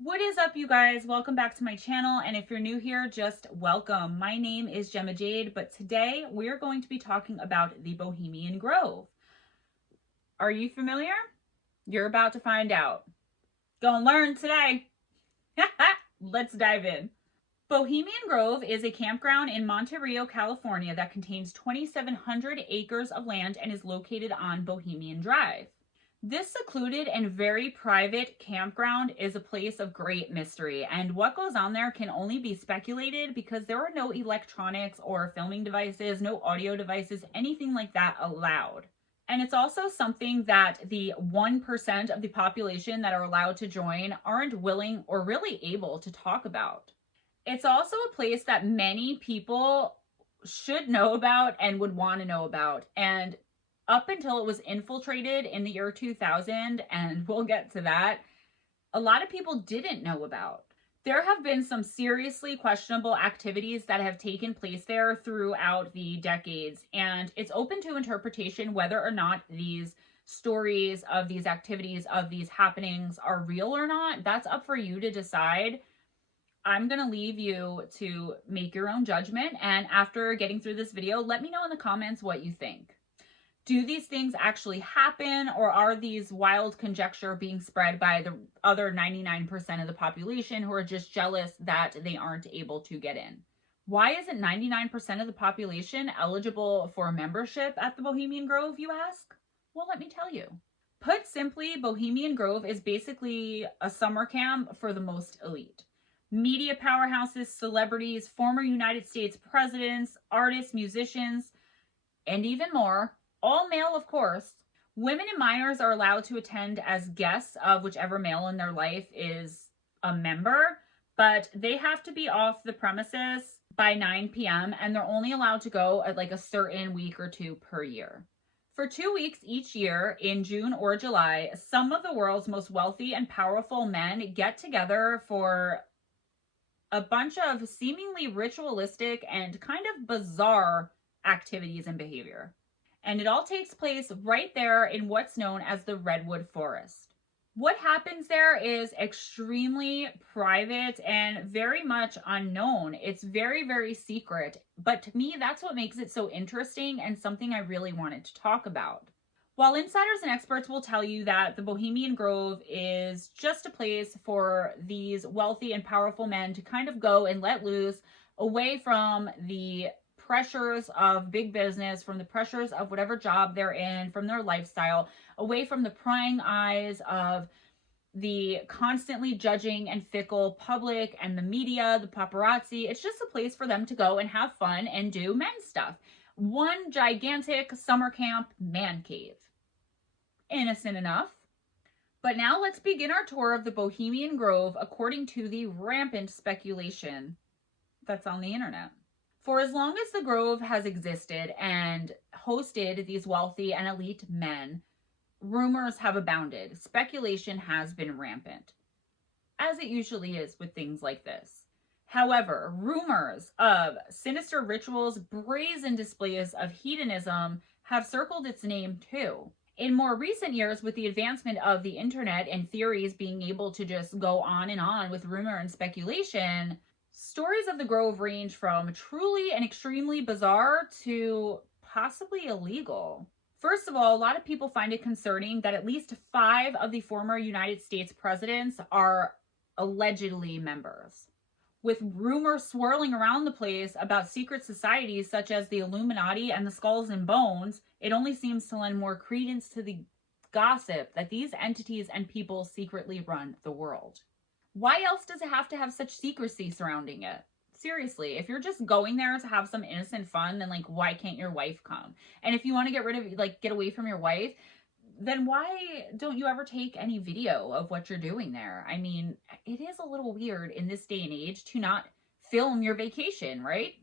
What is up, you guys? Welcome back to my channel, and if you're new here, just welcome. My name is Gemma Jade, but today we're going to be talking about the Bohemian Grove. Are you familiar? You're about to find out. Gonna learn today. Let's dive in. Bohemian Grove is a campground in Monterey, California that contains 2,700 acres of land and is located on Bohemian Drive. This secluded and very private campground is a place of great mystery, and what goes on there can only be speculated because there are no electronics or filming devices, no audio devices, anything like that allowed. And it's also something that the 1% of the population that are allowed to join aren't willing or really able to talk about. It's also a place that many people should know about and would want to know about. And up until it was infiltrated in the year 2000, and we'll get to that, a lot of people didn't know about. There have been some seriously questionable activities that have taken place there throughout the decades, and it's open to interpretation whether or not these stories of these activities, of these happenings are real or not. That's up for you to decide. I'm going to leave you to make your own judgment, and after getting through this video, let me know in the comments what you think. Do these things actually happen, or are these wild conjecture being spread by the other 99% of the population who are just jealous that they aren't able to get in? Why isn't 99% of the population eligible for membership at the Bohemian Grove, you ask? Well, let me tell you. Put simply, Bohemian Grove is basically a summer camp for the most elite. Media powerhouses, celebrities, former United States presidents, artists, musicians, and even more, all male, of course. Women and minors are allowed to attend as guests of whichever male in their life is a member, but they have to be off the premises by 9 p.m. and they're only allowed to go at like a certain week or two per year. For 2 weeks each year, in June or July, some of the world's most wealthy and powerful men get together for a bunch of seemingly ritualistic and kind of bizarre activities and behavior. And it all takes place right there in what's known as the Redwood Forest. What happens there is extremely private and very much unknown. It's very, very secret. But to me, that's what makes it so interesting and something I really wanted to talk about. While insiders and experts will tell you that the Bohemian Grove is just a place for these wealthy and powerful men to kind of go and let loose away from the pressures of big business, from the pressures of whatever job they're in, from their lifestyle, away from the prying eyes of the constantly judging and fickle public and the media, the paparazzi. It's just a place for them to go and have fun and do men stuff. One gigantic summer camp man cave. Innocent enough. But now let's begin our tour of the Bohemian Grove according to the rampant speculation that's on the internet. For as long as the Grove has existed and hosted these wealthy and elite men, rumors have abounded. Speculation has been rampant, as it usually is with things like this. However, rumors of sinister rituals, brazen displays of hedonism have circled its name too. In more recent years, with the advancement of the internet and theories being able to just go on and on with rumor and speculation, stories of the Grove range from truly and extremely bizarre to possibly illegal. First of all, a lot of people find it concerning that at least 5 of the former United States presidents are allegedly members. With rumors swirling around the place about secret societies such as the Illuminati and the Skulls and Bones, it only seems to lend more credence to the gossip that these entities and people secretly run the world. Why else does it have to have such secrecy surrounding it? Seriously, if you're just going there to have some innocent fun, then like, why can't your wife come? And if you want to get rid of, like, get away from your wife, then why don't you ever take any video of what you're doing there? I mean, it is a little weird in this day and age to not film your vacation, right?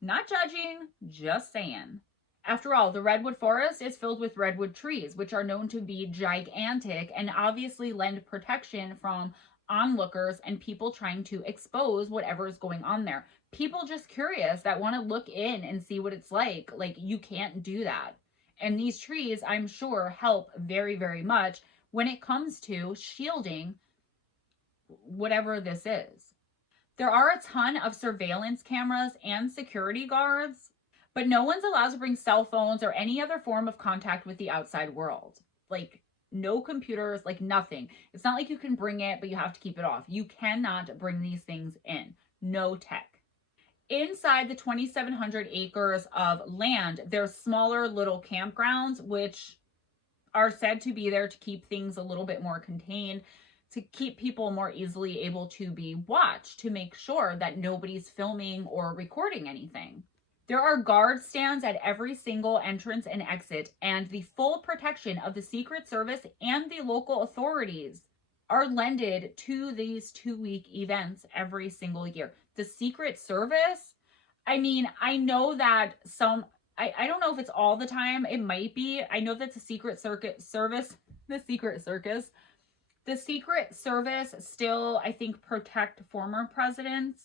Not judging, just saying. After all, the Redwood Forest is filled with redwood trees, which are known to be gigantic and obviously lend protection from onlookers and people trying to expose whatever is going on there. People just curious that want to look in and see what it's like. Like, you can't do that. And these trees, I'm sure, help very, very much when it comes to shielding whatever this is. There are a ton of surveillance cameras and security guards, but no one's allowed to bring cell phones or any other form of contact with the outside world. Like, no computers, like nothing. It's not like you can bring it, but you have to keep it off. You cannot bring these things in. No tech. Inside the 2,700 acres of land, there's smaller little campgrounds, which are said to be there to keep things a little bit more contained, to keep people more easily able to be watched, to make sure that nobody's filming or recording anything. There are guard stands at every single entrance and exit, and the full protection of the Secret Service and the local authorities are lended to these 2-week events every single year. The Secret Service, I mean, I know that I don't know if it's all the time. It might be. I know that the Secret Service still, I think, protect former presidents,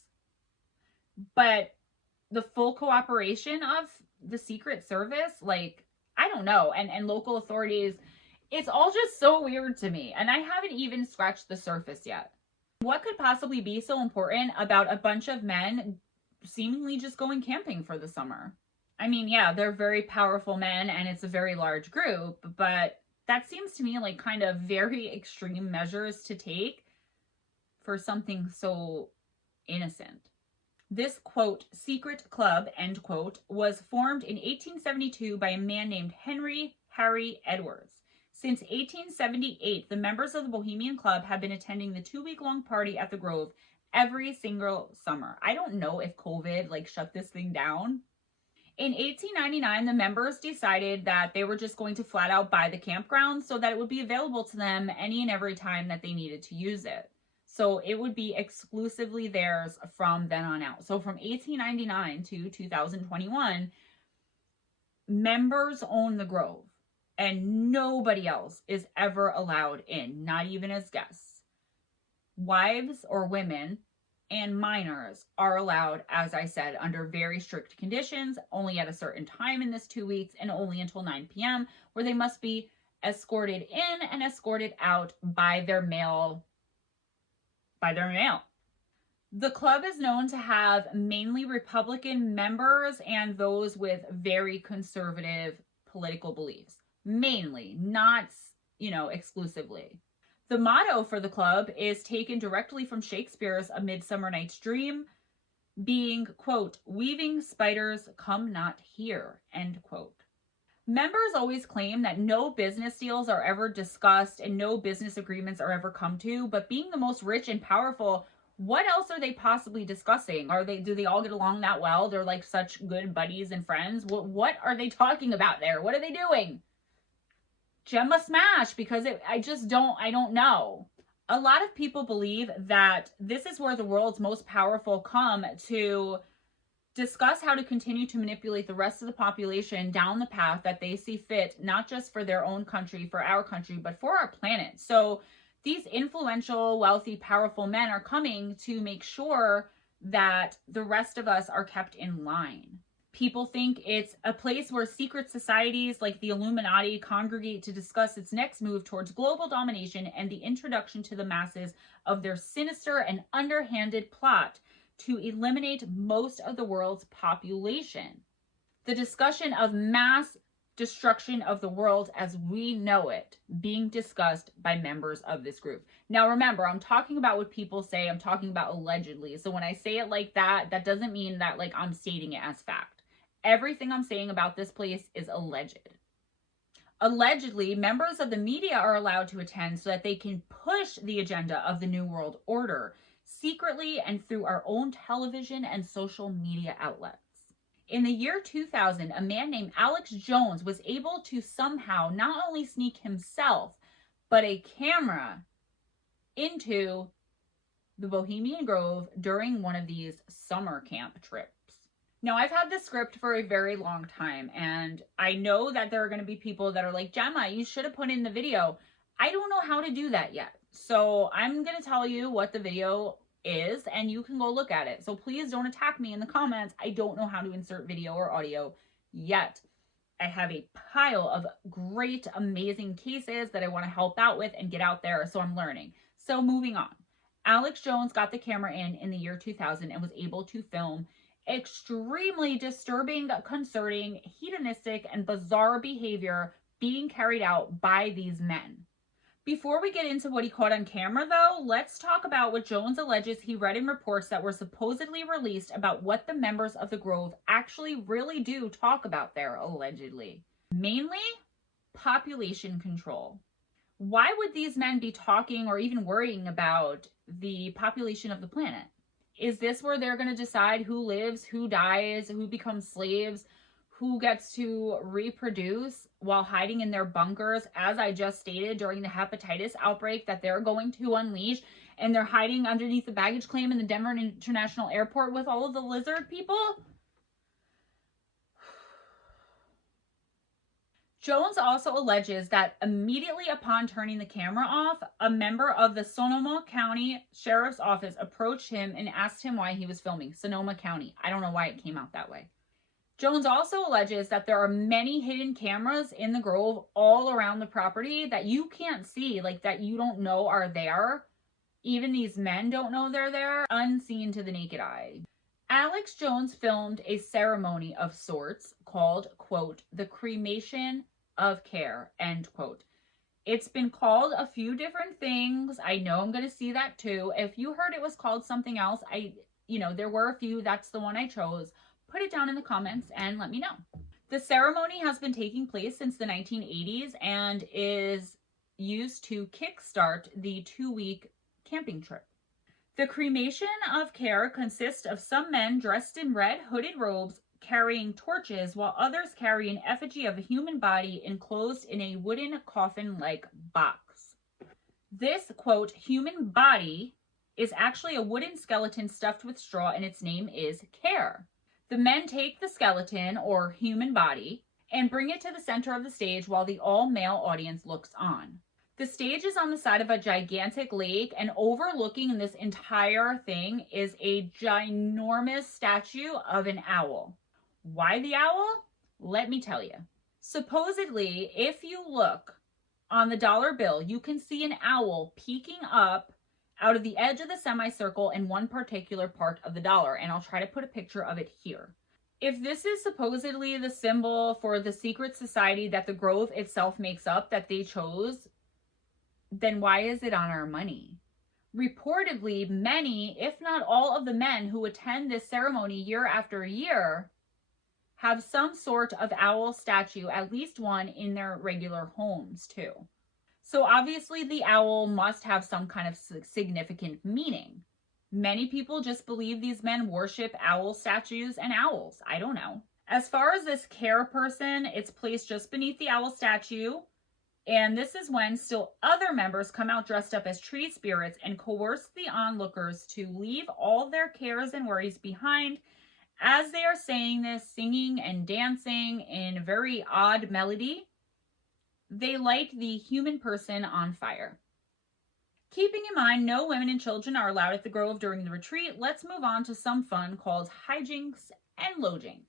but the full cooperation of the Secret Service, like, I don't know, and local authorities, it's all just so weird to me, and I haven't even scratched the surface yet. What could possibly be so important about a bunch of men seemingly just going camping for the summer? I mean, yeah, they're very powerful men and it's a very large group, but that seems to me like kind of very extreme measures to take for something so innocent. This, quote, secret club, end quote, was formed in 1872 by a man named Harry Edwards. Since 1878, the members of the Bohemian Club have been attending the 2-week-long party at the Grove every single summer. I don't know if COVID like shut this thing down. In 1899, the members decided that they were just going to flat out buy the campground so that it would be available to them any and every time that they needed to use it. So it would be exclusively theirs from then on out. So from 1899 to 2021, members own the Grove and nobody else is ever allowed in, not even as guests. Wives or women and minors are allowed, as I said, under very strict conditions, only at a certain time in this 2 weeks and only until 9 p.m., where they must be escorted in and escorted out by their male. The club is known to have mainly Republican members and those with very conservative political beliefs. Mainly, not, exclusively. The motto for the club is taken directly from Shakespeare's A Midsummer Night's Dream, being, quote, weaving spiders come not here, end quote. Members always claim that no business deals are ever discussed and no business agreements are ever come to, but being the most rich and powerful, what else are they possibly discussing? Do they all get along that well? They're like such good buddies and friends. What are they talking about there? What are they doing? Gemma smash, because I don't know. A lot of people believe that this is where the world's most powerful come to discuss how to continue to manipulate the rest of the population down the path that they see fit, not just for their own country, for our country, but for our planet. So these influential, wealthy, powerful men are coming to make sure that the rest of us are kept in line. People think it's a place where secret societies like the Illuminati congregate to discuss its next move towards global domination and the introduction to the masses of their sinister and underhanded plot to eliminate most of the world's population. The discussion of mass destruction of the world as we know it being discussed by members of this group. Now remember, I'm talking about what people say. I'm talking about allegedly. So when I say it like that, that doesn't mean that like I'm stating it as fact. Everything I'm saying about this place is alleged. Allegedly, members of the media are allowed to attend so that they can push the agenda of the New World Order secretly and through our own television and social media outlets. In the year 2000, a man named Alex Jones was able to somehow not only sneak himself, but a camera into the Bohemian Grove during one of these summer camp trips. Now, I've had this script for a very long time, and I know that there are going to be people that are like, Gemma, you should have put in the video. I don't know how to do that yet. So I'm going to tell you what the video is, and you can go look at it. So please don't attack me in the comments. I don't know how to insert video or audio yet. I have a pile of great, amazing cases that I want to help out with and get out there, so I'm learning. So moving on. Alex Jones got the camera in the year 2000 and was able to film extremely disturbing, concerning, hedonistic, and bizarre behavior being carried out by these men. Before we get into what he caught on camera, though, let's talk about what Jones alleges he read in reports that were supposedly released about what the members of the Grove actually really do talk about there, allegedly. Mainly, population control. Why would these men be talking or even worrying about the population of the planet? Is this where they're going to decide who lives, who dies, who becomes slaves, who gets to reproduce while hiding in their bunkers, as I just stated, during the hepatitis outbreak that they're going to unleash, and they're hiding underneath the baggage claim in the Denver International Airport with all of the lizard people? Jones also alleges that immediately upon turning the camera off, a member of the Sonoma County Sheriff's Office approached him and asked him why he was filming. Sonoma County. I don't know why it came out that way. Jones also alleges that there are many hidden cameras in the Grove all around the property that you can't see, like that you don't know are there. Even these men don't know they're there, unseen to the naked eye. Alex Jones filmed a ceremony of sorts called, quote, the cremation of care, end quote. It's been called a few different things. I know I'm going to see that too. If you heard it was called something else, there were a few. That's the one I chose. Put it down in the comments and let me know. The ceremony has been taking place since the 1980s and is used to kickstart the 2-week camping trip. The cremation of care consists of some men dressed in red hooded robes carrying torches while others carry an effigy of a human body enclosed in a wooden coffin-like box. This, quote, human body is actually a wooden skeleton stuffed with straw and its name is Care. The men take the skeleton, or human body, and bring it to the center of the stage while the all-male audience looks on. The stage is on the side of a gigantic lake, and overlooking this entire thing is a ginormous statue of an owl. Why the owl? Let me tell you. Supposedly, if you look on the dollar bill, you can see an owl peeking up out of the edge of the semicircle in one particular part of the dollar, and I'll try to put a picture of it here. If this is supposedly the symbol for the secret society that the Grove itself makes up that they chose, then why is it on our money? Reportedly, many, if not all of the men who attend this ceremony year after year have some sort of owl statue, at least one in their regular homes too. So obviously the owl must have some kind of significant meaning. Many people just believe these men worship owl statues and owls. I don't know. As far as this Care person, it's placed just beneath the owl statue. And this is when still other members come out dressed up as tree spirits and coerce the onlookers to leave all their cares and worries behind. As they are saying this, singing and dancing in a very odd melody, they light the human person on fire. Keeping in mind no women and children are allowed at the Grove during the retreat, let's move on to some fun called hijinks and lowjinks.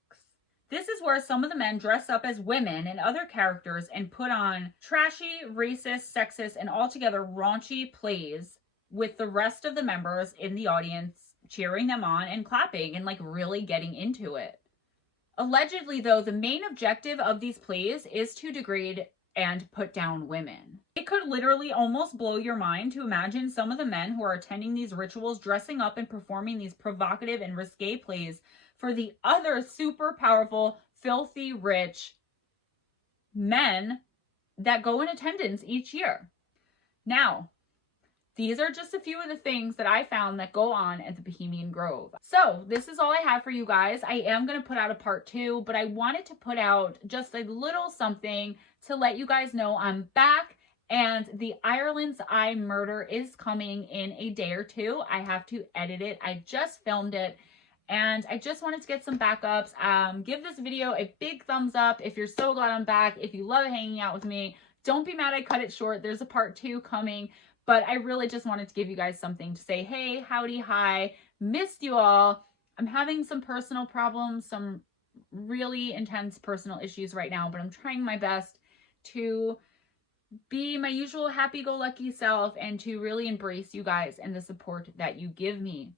This is where some of the men dress up as women and other characters and put on trashy, racist, sexist, and altogether raunchy plays with the rest of the members in the audience cheering them on and clapping and like really getting into it. Allegedly, though, the main objective of these plays is to degrade and put down women. It could literally almost blow your mind to imagine some of the men who are attending these rituals dressing up and performing these provocative and risque plays for the other super powerful, filthy rich men that go in attendance each year. Now, these are just a few of the things that I found that go on at the Bohemian Grove. So this is all I have for you guys. I am going to put out a part 2, but I wanted to put out just a little something to let you guys know I'm back, and the Ireland's Eye murder is coming in a day or two. I have to edit it. I just filmed it, and I just wanted to get some backups. Give this video a big thumbs up if you're so glad I'm back. If you love hanging out with me, don't be mad I cut it short. There's a part 2 coming. But I really just wanted to give you guys something to say, hey, howdy, hi, missed you all. I'm having some personal problems, some really intense personal issues right now, but I'm trying my best to be my usual happy-go-lucky self and to really embrace you guys and the support that you give me.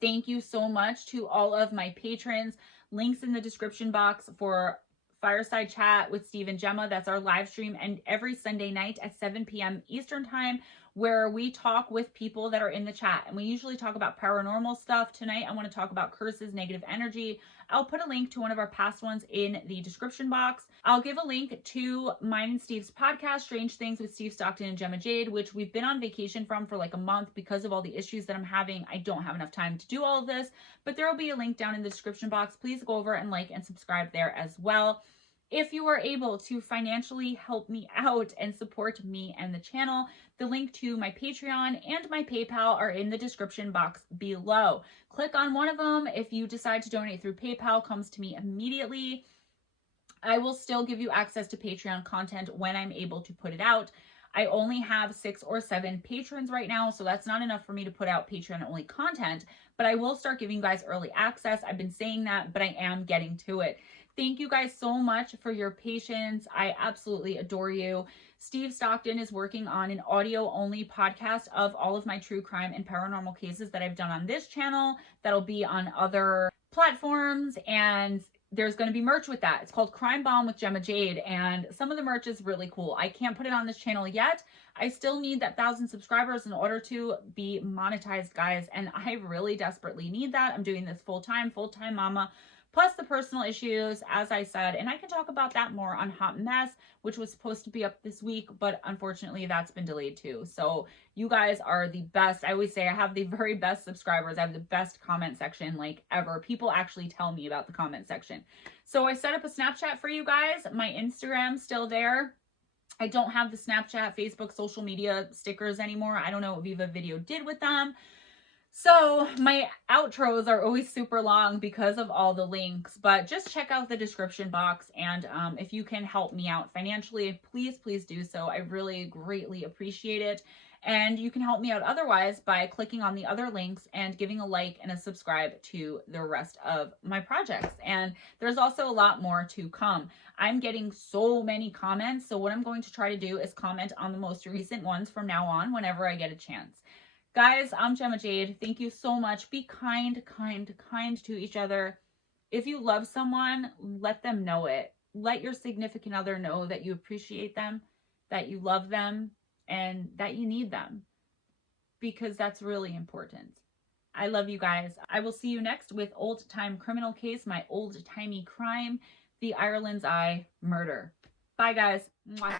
Thank you so much to all of my patrons. Links in the description box for Fireside Chat with Steve and Gemma. That's our live stream, and every Sunday night at 7 p.m. Eastern Time, where we talk with people that are in the chat. And we usually talk about paranormal stuff. Tonight, I want to talk about curses, negative energy. I'll put a link to one of our past ones in the description box. I'll give a link to mine and Steve's podcast, Strange Things with Steve Stockton and Gemma Jade, which we've been on vacation from for like a month because of all the issues that I'm having. I don't have enough time to do all of this, but there will be a link down in the description box. Please go over and like and subscribe there as well. If you are able to financially help me out and support me and the channel, the link to my Patreon and my PayPal are in the description box below. Click on one of them. If you decide to donate through PayPal, comes to me immediately. I will still give you access to Patreon content when I'm able to put it out. I only have 6 or 7 patrons right now, so that's not enough for me to put out Patreon only content, but I will start giving you guys early access. I've been saying that, but I am getting to it. Thank you guys so much for your patience. I absolutely adore you. Steve Stockton is working on an audio-only podcast of all of my true crime and paranormal cases that I've done on this channel. That'll be on other platforms, and there's going to be merch with that. It's called Crime Bomb with Gemma Jade, and some of the merch is really cool. I can't put it on this channel yet. I still need that 1,000 subscribers in order to be monetized, guys, and I really desperately need that. I'm doing this full-time mama, plus the personal issues, as I said, and I can talk about that more on Hot Mess, which was supposed to be up this week, but unfortunately that's been delayed too. So you guys are the best. I always say I have the very best subscribers. I have the best comment section like ever. People actually tell me about the comment section. So I set up a Snapchat for you guys. My Instagram's still there. I don't have the Snapchat, Facebook, social media stickers anymore. I don't know what Viva Video did with them. So my outros are always super long because of all the links, but just check out the description box. And if you can help me out financially, please, please do so. I really greatly appreciate it. And you can help me out otherwise by clicking on the other links and giving a like and a subscribe to the rest of my projects. And there's also a lot more to come. I'm getting so many comments. So what I'm going to try to do is comment on the most recent ones from now on whenever I get a chance. Guys, I'm Gemma Jade. Thank you so much. Be kind to each other. If you love someone, let them know it. Let your significant other know that you appreciate them, that you love them, and that you need them, because that's really important. I love you guys. I will see you next with Old Time Criminal Case, my old-timey crime, the Ireland's Eye murder. Bye, guys. Mwah.